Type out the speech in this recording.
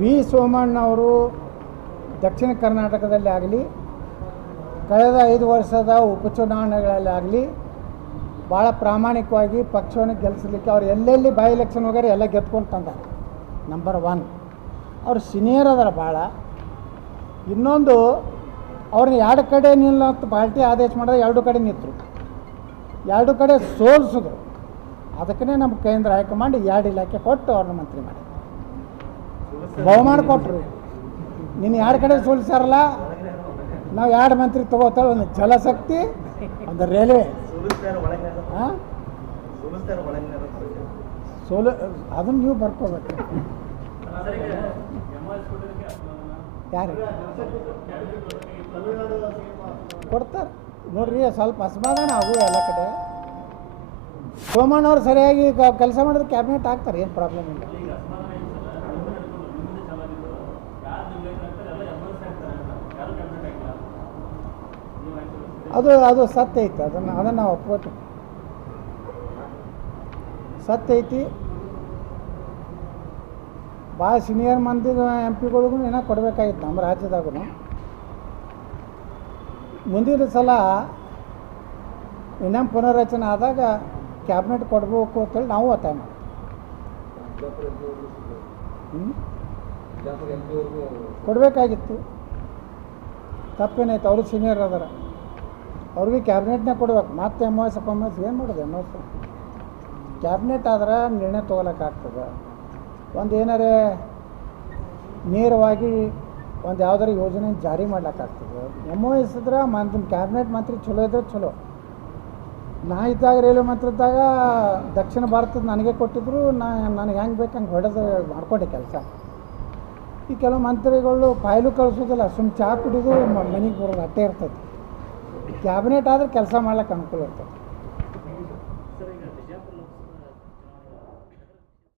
V. ಸೋಮಣ್ಣವರು ದಕ್ಷಿಣ ಕರ್ನಾಟಕದಲ್ಲಿ ಆಗಲಿ, ಕಳೆದ ಐದು ವರ್ಷದ ಉಪಚುನಾವಣೆಗಳಲ್ಲಿ ಆಗಲಿ ಭಾಳ ಪ್ರಾಮಾಣಿಕವಾಗಿ ಪಕ್ಷವನ್ನು ಗೆಲ್ಲಿಸಲಿಕ್ಕೆ ಅವ್ರು ಎಲ್ಲೆಲ್ಲಿ ಬೈ ಎಲೆಕ್ಷನ್ ಹೋಗ್ಯಾರ ಎಲ್ಲ ಗೆದ್ಕೊಂಡು ತಂದಾರೆ. ನಂಬರ್ ಒನ್ ಅವ್ರು ಸೀನಿಯರ್ ಅದಾರ ಭಾಳ ಇನ್ನೊಂದು ಅವ್ರನ್ನ ಎರಡು ಕಡೆ ನಿಲ್ಲಂತ ಪಾರ್ಟಿ ಆದೇಶ ಮಾಡಿದ್ರೆ ಎರಡು ಕಡೆ ನಿಂತರು. ಎರಡು ಕಡೆ ಸೋಲ್ಸಿದ್ರು. ಅದಕ್ಕೇ ನಮ್ಮ ಕೇಂದ್ರ ಹೈಕಮಾಂಡ್ ಎರಡು ಇಲಾಖೆ ಕೊಟ್ಟು ಅವ್ರನ್ನ ಮಂತ್ರಿ ಮಾಡಿ ಬಹುಮಾನ ಕೊಟ್ಟರು ನೀನು ಎರಡು ಕಡೆ ಸೋಲಿಸ್ಯಾರಲ್ಲ? ನಾವು ಎರಡು ಮಂತ್ರಿ ತಗೋತಾಳೆ ಒಂದು ಜಲಶಕ್ತಿ, ಒಂದು ರೈಲ್ವೆ. ಹಾಂ ಸೋಲು ಅದನ್ನು ನೀವು ಬರ್ಕೋಬೇಕು. ಯಾರು? ಕೊಡ್ತಾರೆ. ನೋಡ್ರಿ, ಸ್ವಲ್ಪ ಅಸಮಾಧಾನ ಆಗು ಎಲ್ಲ ಕಡೆ. ಸೋಮಣ್ಣವ್ರು ಸರಿಯಾಗಿ ಕೆಲಸ ಮಾಡಿದ್ರೆ ಕ್ಯಾಬಿನೆಟ್ ಹಾಕ್ತಾರೆ, ಏನು ಪ್ರಾಬ್ಲಮ್ ಇಲ್ಲ. ಅದು ಅದು ಸತ್ಯ ಐತಿ, ಅದನ್ನು ಅದನ್ನು ನಾವು ಒಪ್ಕೋತೀವಿ. ಸತ್ಯ ಐತಿ. ಭಾಳ ಸೀನಿಯರ್ ಮಂದಿಗೆ ಎಂ ಪಿಗಳಿಗೂ ಏನೋ ಕೊಡಬೇಕಾಗಿತ್ತು ನಮ್ಮ ರಾಜ್ಯದಾಗೂ ಮುಂದಿನ ಸಲ ಇನ್ನೊಮ್ಮೆ ಪುನರ್ರಚನೆ ಆದಾಗ ಕ್ಯಾಬಿನೆಟ್ ಕೊಡಬೇಕು ಅಂತೇಳಿ ನಾವು ಒತ್ತಾಯ ಮಾಡ್ತೀವಿ. ಕೊಡಬೇಕಾಗಿತ್ತು. ತಪ್ಪೇನೈತೆ, ಅವರು ಸೀನಿಯರ್ ಅದಾರ. ಅವ್ರಿಗೆ ಕ್ಯಾಬಿನೆಟ್ನೇ ಕೊಡ್ಬೇಕು. ಮತ್ತೆ ಎಂ ಎಸ್ ಏನು ಮಾಡೋದು ಎಂ ಎಸ್ ಕ್ಯಾಬಿನೆಟ್ ಆದ್ರೆ ನಿರ್ಣಯ ತೊಗೊಳಕ್ಕಾಗ್ತದೆ ಒಂದು ಏನಾರೇ ನೇರವಾಗಿ ಒಂದು ಯಾವ್ದಾರ ಯೋಜನೆ ಜಾರಿ ಮಾಡ್ಲಿಕ್ಕಾಗ್ತದೆ. ಎಂ ಒ ಎಸ್ ಇದ್ರೆ ಕ್ಯಾಬಿನೆಟ್ ಮಂತ್ರಿ ಚಲೋ ಇದ್ರೆ ಚಲೋ. ನಾ ಇದ್ದಾಗ ರೈಲ್ವೆ ಮಂತ್ರಿ ಇದ್ದಾಗ ದಕ್ಷಿಣ ಭಾರತದ ನನಗೆ ಕೊಟ್ಟಿದ್ರು, ನಾ, ನನಗೆ ಹೆಂಗೆ ಬೇಕು ಹಂಗೆ ಹೊಡೆದು ಮಾಡ್ಕೊಂಡೆ ಕೆಲಸ. ಈ ಕೆಲವು ಮಂತ್ರಿಗಳು ಫೈಲು ಕಳಿಸೋದಿಲ್ಲ ಸುಮ್ಮನೆ ಚಹಾ ಕುಡಿದು ಮನೆಗೆ ಬರೋದು ಅಟ್ಟೆ ಇರ್ತೈತಿ. ಕ್ಯಾಬಿನೆಟ್ ಆದ್ರೆ ಕೆಲಸ ಮಾಡ್ಲಿಕ್ಕೆ ಅನುಕೂಲ ಇರ್ತದೆ.